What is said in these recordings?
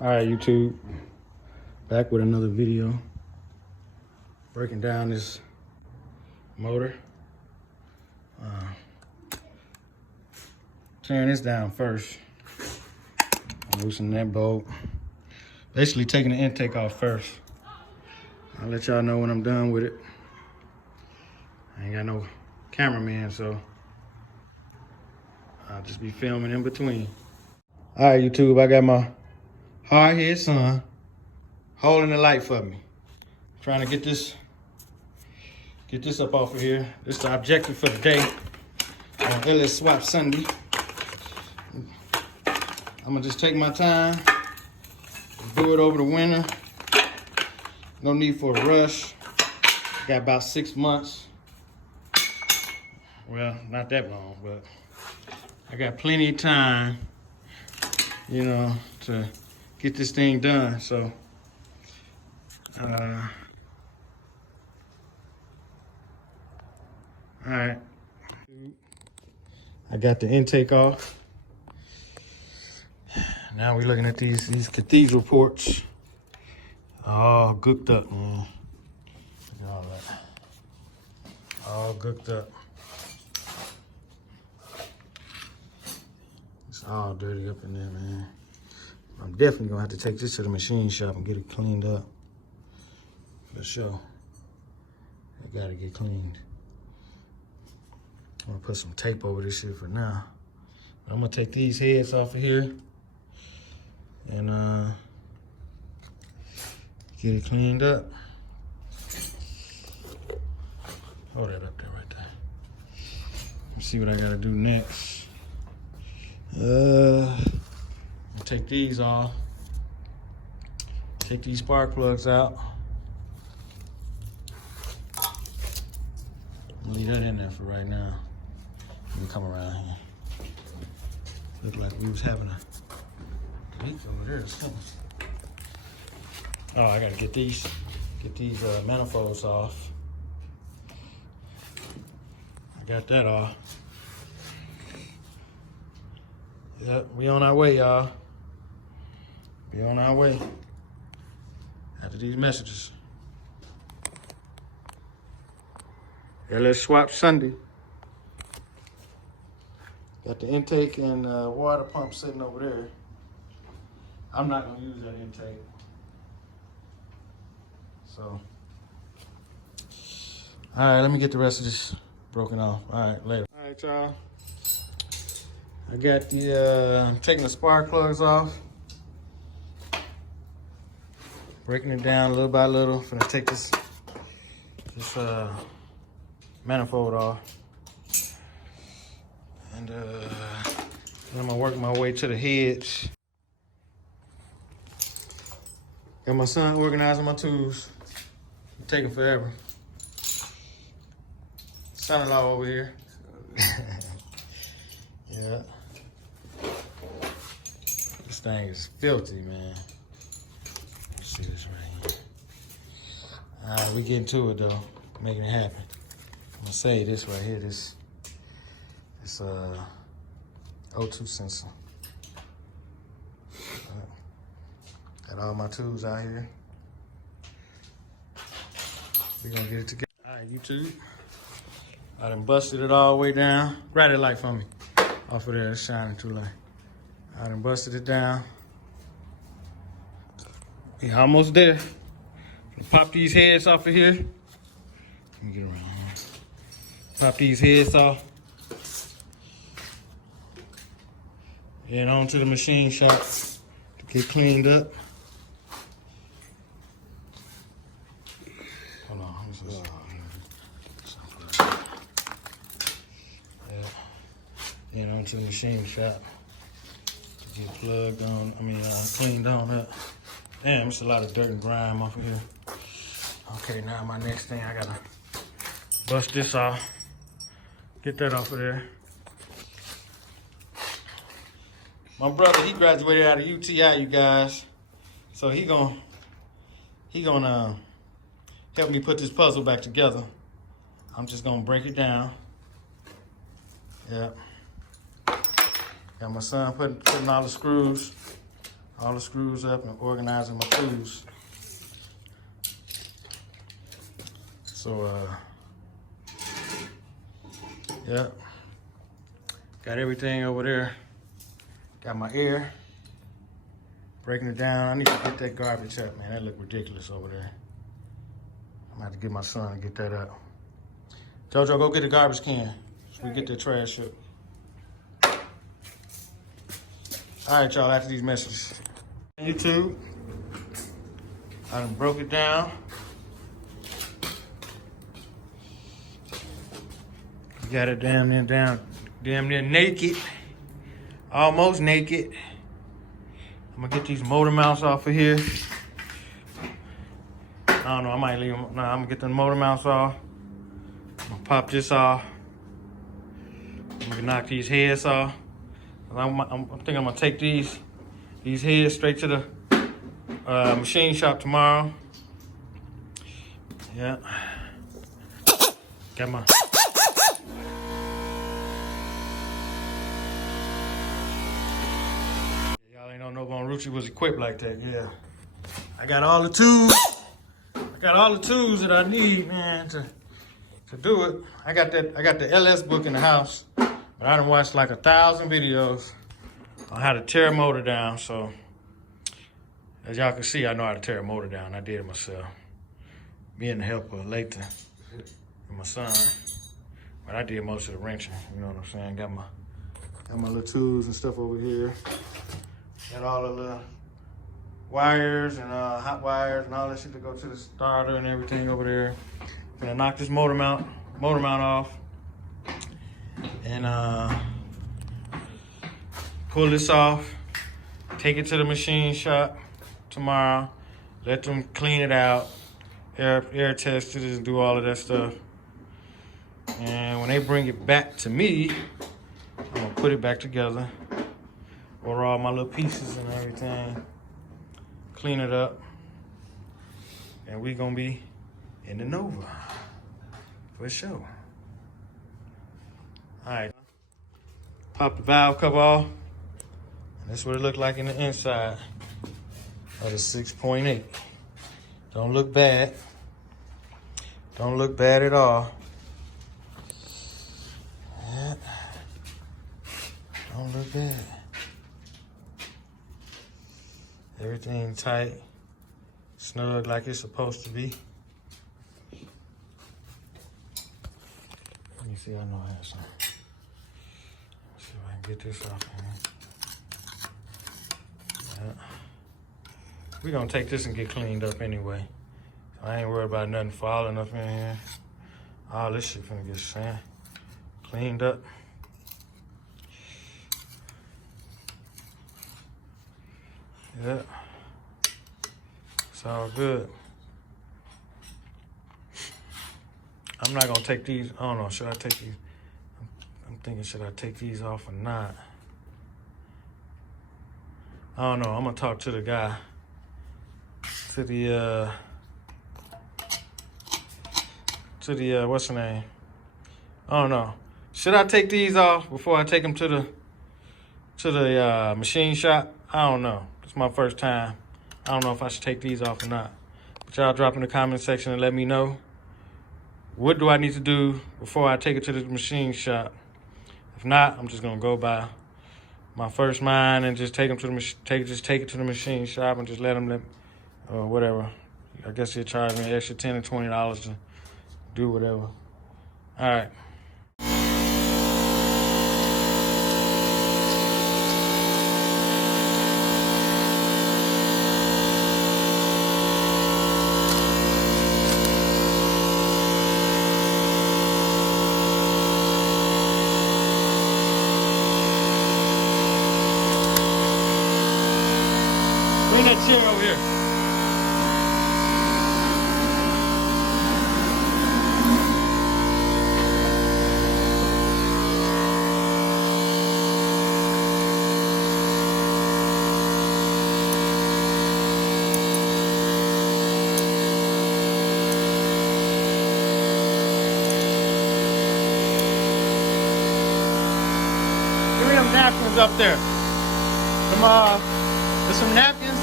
All right, YouTube, back with another video, breaking down this motor. Tearing this down first, loosening that bolt. Basically taking the intake off first. I'll let y'all know when I'm done with it. I ain't got no cameraman, so I'll just be filming in between. All right, YouTube, I got my hard-head son holding the light for me. Trying to get this up off of here. This is the objective for the day on engineswap Sunday. I'm gonna just take my time, do it over the winter. No need for a rush. Got about 6 months. Well, not that long, but I got plenty of time, you know, to get this thing done. So, all right. I got the intake off. Now we're looking at these cathedral ports. All gooked up, man. Look at all that. All gooked up. It's all dirty up in there, man. I'm definitely gonna have to take this to the machine shop and get it cleaned up. For sure. I gotta get cleaned. I'm gonna put some tape over this shit for now. But I'm gonna take these heads off of here and get it cleaned up. Hold that up there right there. Let's see what I gotta do next. Take these off. Take these spark plugs out. Leave that in there for right now. Let me come around here. Look like we was having a leak over there or something. Oh, I gotta get these manifolds off. I got that off. Yep, we on our way, y'all. We on our way. After these messages. engineswap Sunday. Got the intake and water pump sitting over there. I'm not gonna use that intake. So, all right, let me get the rest of this broken off. All right, later. All right, y'all. I got I'm taking the spark plugs off. Breaking it down little by little. Gonna take this manifold off. And I'm gonna work my way to the heads. Got my son organizing my tools. It's taking forever. Son-in-law over here. Yeah. This thing is filthy, man. Let's see this right here. All right, we getting to it though, making it happen. I'm gonna say this right here, this O2 sensor. Got all my tools out here. We're gonna get it together. All right, YouTube. I done busted it all the way down. Grab that light for me. Off of there, it's shining too light. I done busted it down. We almost there. Pop these heads off of here. Let me get around here. Pop these heads off. And on to the machine shop to get cleaned up. Hold on. Yeah. And on to the machine shop to get plugged on. Cleaned on up. Damn, it's a lot of dirt and grime off of here. Okay, now my next thing, I gotta bust this off. Get that off of there. My brother, he graduated out of UTI, you guys. So he gonna help me put this puzzle back together. I'm just gonna break it down. Yep. Got my son putting all the screws all the screws up and organizing my tools. So, yeah. Got everything over there. Got my air. Breaking it down. I need to get that garbage up, man. That look ridiculous over there. I'm gonna have to get my son to get that up. Jojo, go get the garbage can so we get the trash up. All right, y'all, after these messages. YouTube, I done broke it down. You got it damn near naked. Almost naked. I'm gonna get these motor mounts off of here. I don't know, I might leave them. Nah, I'm gonna get the motor mounts off. I'm gonna pop this off. I'm gonna knock these heads off. I'm thinking I'm gonna take these heads straight to the machine shop tomorrow. Yeah. Got my... Y'all ain't know Rucci was equipped like that, yeah. I got all the tools. I got all the tools that I need, man, to do it. I got the LS book in the house, but I done watched like 1,000 videos on how to tear a motor down. So as y'all can see, I know how to tear a motor down. I did it myself. Me and the help of Lathan and my son. But I did most of the wrenching, you know what I'm saying? Got my little tools and stuff over here. Got all the little wires and hot wires and all that shit to go to the starter and everything over there. Gonna knock this motor mount off and pull this off, take it to the machine shop tomorrow, let them clean it out, air test it and do all of that stuff. And when they bring it back to me, I'm gonna put it back together, order all my little pieces and everything, clean it up, and we gonna be in the Nova for sure. All right, pop the valve cover off. That's what it looked like in the inside of the 6.8. Don't look bad. Don't look bad at all. Yeah. Don't look bad. Everything tight, snug like it's supposed to be. Let me see, I know I have some. Let's see if I can get this off here. Yeah. We're gonna take this and get cleaned up anyway. So I ain't worried about nothing falling up in here. All this shit finna get sand cleaned up. Yeah, it's all good. I'm not gonna take these. I don't know. Should I take these? I'm thinking, should I take these off or not? I don't know. I'm gonna talk to the guy. To the what's the name? I don't know. Should I take these off before I take them to the machine shop? I don't know. It's my first time. I don't know if I should take these off or not. But y'all drop in the comment section and let me know. What do I need to do before I take it to the machine shop? If not, I'm just gonna go by my first mind and just take them to the take it to the machine shop and just let them whatever. I guess he'll charge me an extra $10 or $20 to do whatever. All right. Bring that chair over here. Give me them napkins up there. Come on. There's some napkins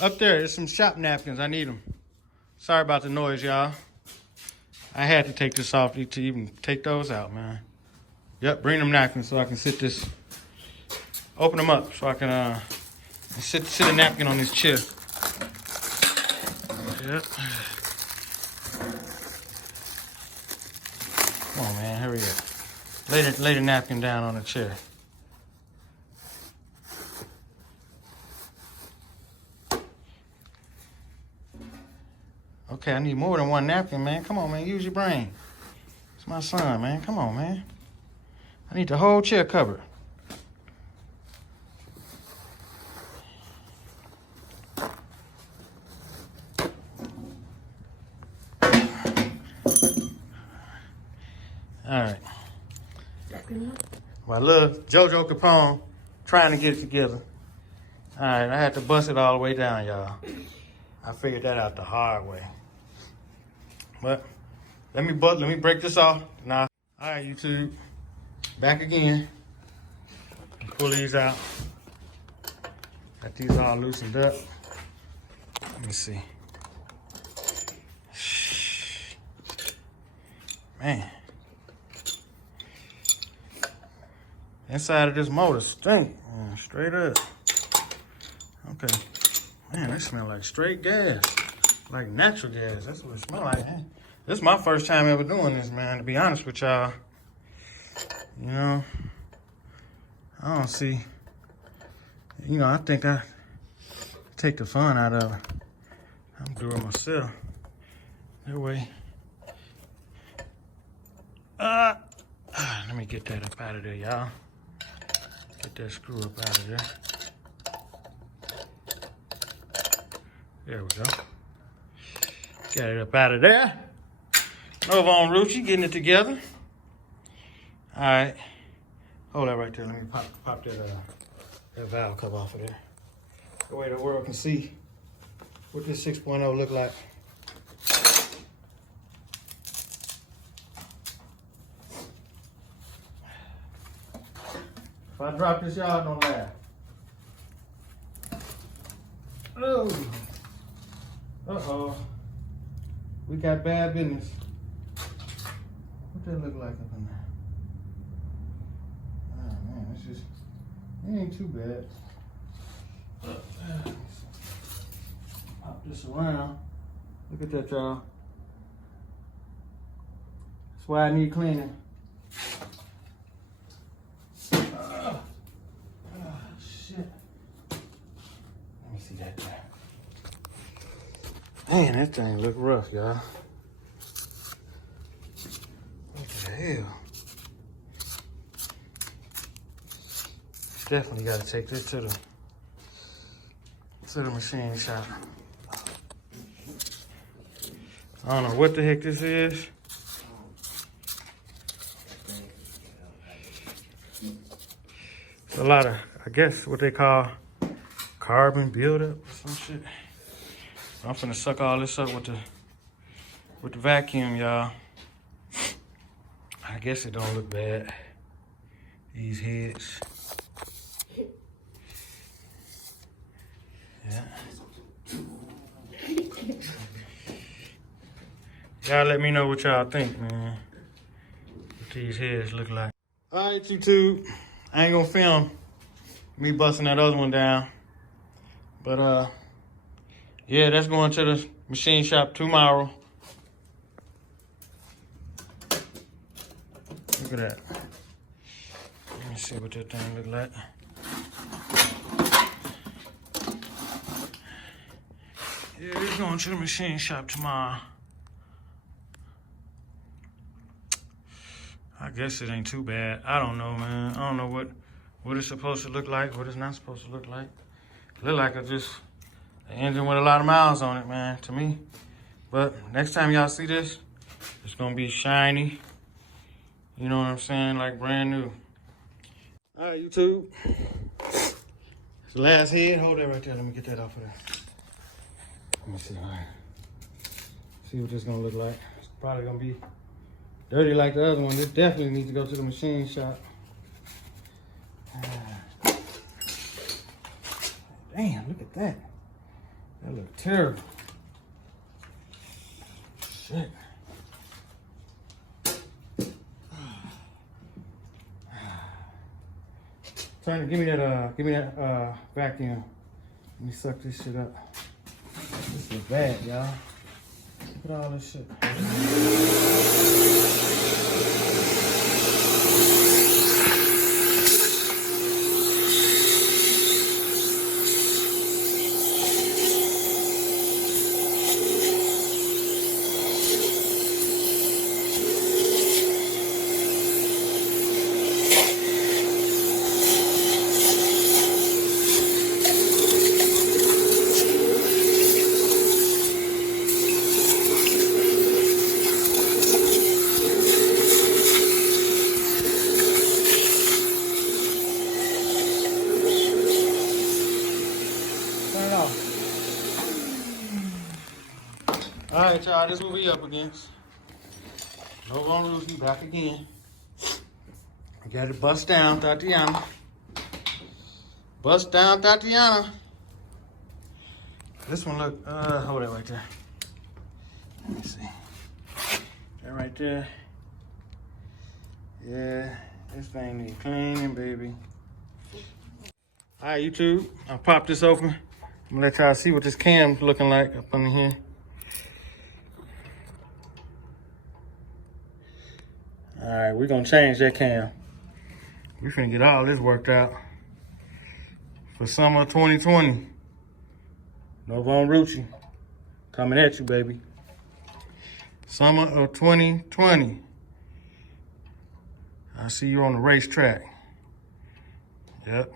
up there. There's some shop napkins. I need them. Sorry about the noise, y'all. I had to take this off to even take those out, man. Yep, bring them napkins so I can sit this. Open them up so I can sit a napkin on this chair. Yep. Come on, man, hurry up. Lay the napkin down on the chair. Okay, I need more than one napkin, man. Come on, man, use your brain. It's my son, man. Come on, man. I need the whole chair covered. All right. My little JoJo Capone trying to get it together. All right, I had to bust it all the way down, y'all. I figured that out the hard way. But let me break this off. Now, all right, YouTube, back again. Pull these out. Got these all loosened up. Let me see. Man. Inside of this motor stink, man, straight up. Okay. Man, that smell like straight gas. Like natural gas. That's what it smells like. Man. This is my first time ever doing this, man, to be honest with y'all. You know, I don't see, you know, I think I take the fun out of it. I'm doing it myself. That way. Let me get that up out of there, y'all. Get that screw up out of there. There we go. Got it up out of there. Over on Rucci, getting it together. All right. Hold that right there. Let me pop that valve cover off of there. The way the world can see what this 6.0 look like. If I drop this, y'all don't laugh. Oh. Uh-oh. We got bad business. What that look like up in there? Oh man, it's just, it ain't too bad. Pop this around. Look at that, y'all. That's why I need cleaning. Shit. Let me see that there. Man, that thing look rough, y'all. What the hell? Definitely got to take this to the machine shop. I don't know what the heck this is. It's a lot of, I guess, what they call carbon buildup or some shit. I'm finna suck all this up with the vacuum, y'all. I guess it don't look bad. These heads. Yeah. Y'all let me know what y'all think, man. What these heads look like. All right, YouTube. I ain't gonna film me busting that other one down. But, yeah, that's going to the machine shop tomorrow. Look at that. Let me see what that thing look like. Yeah, it's going to the machine shop tomorrow. I guess it ain't too bad. I don't know, man. I don't know what it's supposed to look like, what it's not supposed to look like. It look like an engine with a lot of miles on it, man, to me. But next time y'all see this, it's gonna be shiny. You know what I'm saying? Like brand new. All right, YouTube. It's the last head. Hold that right there. Let me get that off of there. Let me see. All right. See what this gonna look like. It's probably gonna be dirty like the other one. This definitely needs to go to the machine shop. Man, look at that. That look terrible. Shit. Trying to give me that vacuum. Let me suck this shit up. This is bad, y'all. Look at all this shit. All right, y'all, this is what we up against. No gonna lose, you back again. I got to bust down, Thotianna. Bust down, Thotianna. This one look, hold it right there. Let me see. That right there. Yeah, this thing need cleaning, baby. All right, YouTube, I'll pop this open. I'm gonna let y'all see what this cam's looking like up under here. All right, we're gonna change that cam. We're finna get all this worked out for summer 2020. Novon Rucci, coming at you, baby. Summer of 2020. I see you on the racetrack. Yep.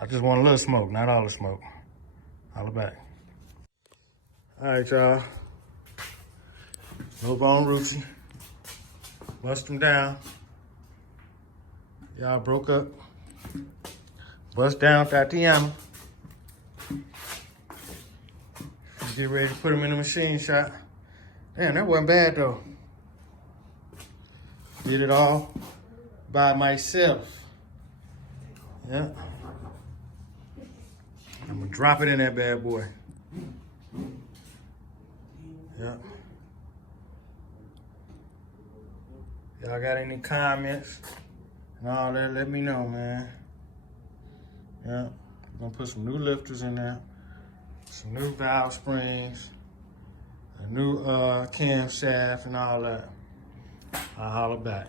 I just want a little smoke, not all the smoke. Holla back. All right, y'all. Novon Rucci. Bust them down. Y'all broke up. Bust down Thotianna. Get ready to put them in the machine shop. Damn, that wasn't bad though. Did it all by myself. Yeah. I'm gonna drop it in that bad boy. Yeah. Y'all got any comments and all that, let me know, man. Yeah, I'm gonna put some new lifters in there, some new valve springs, a new cam shaft and all that. I'll holler back.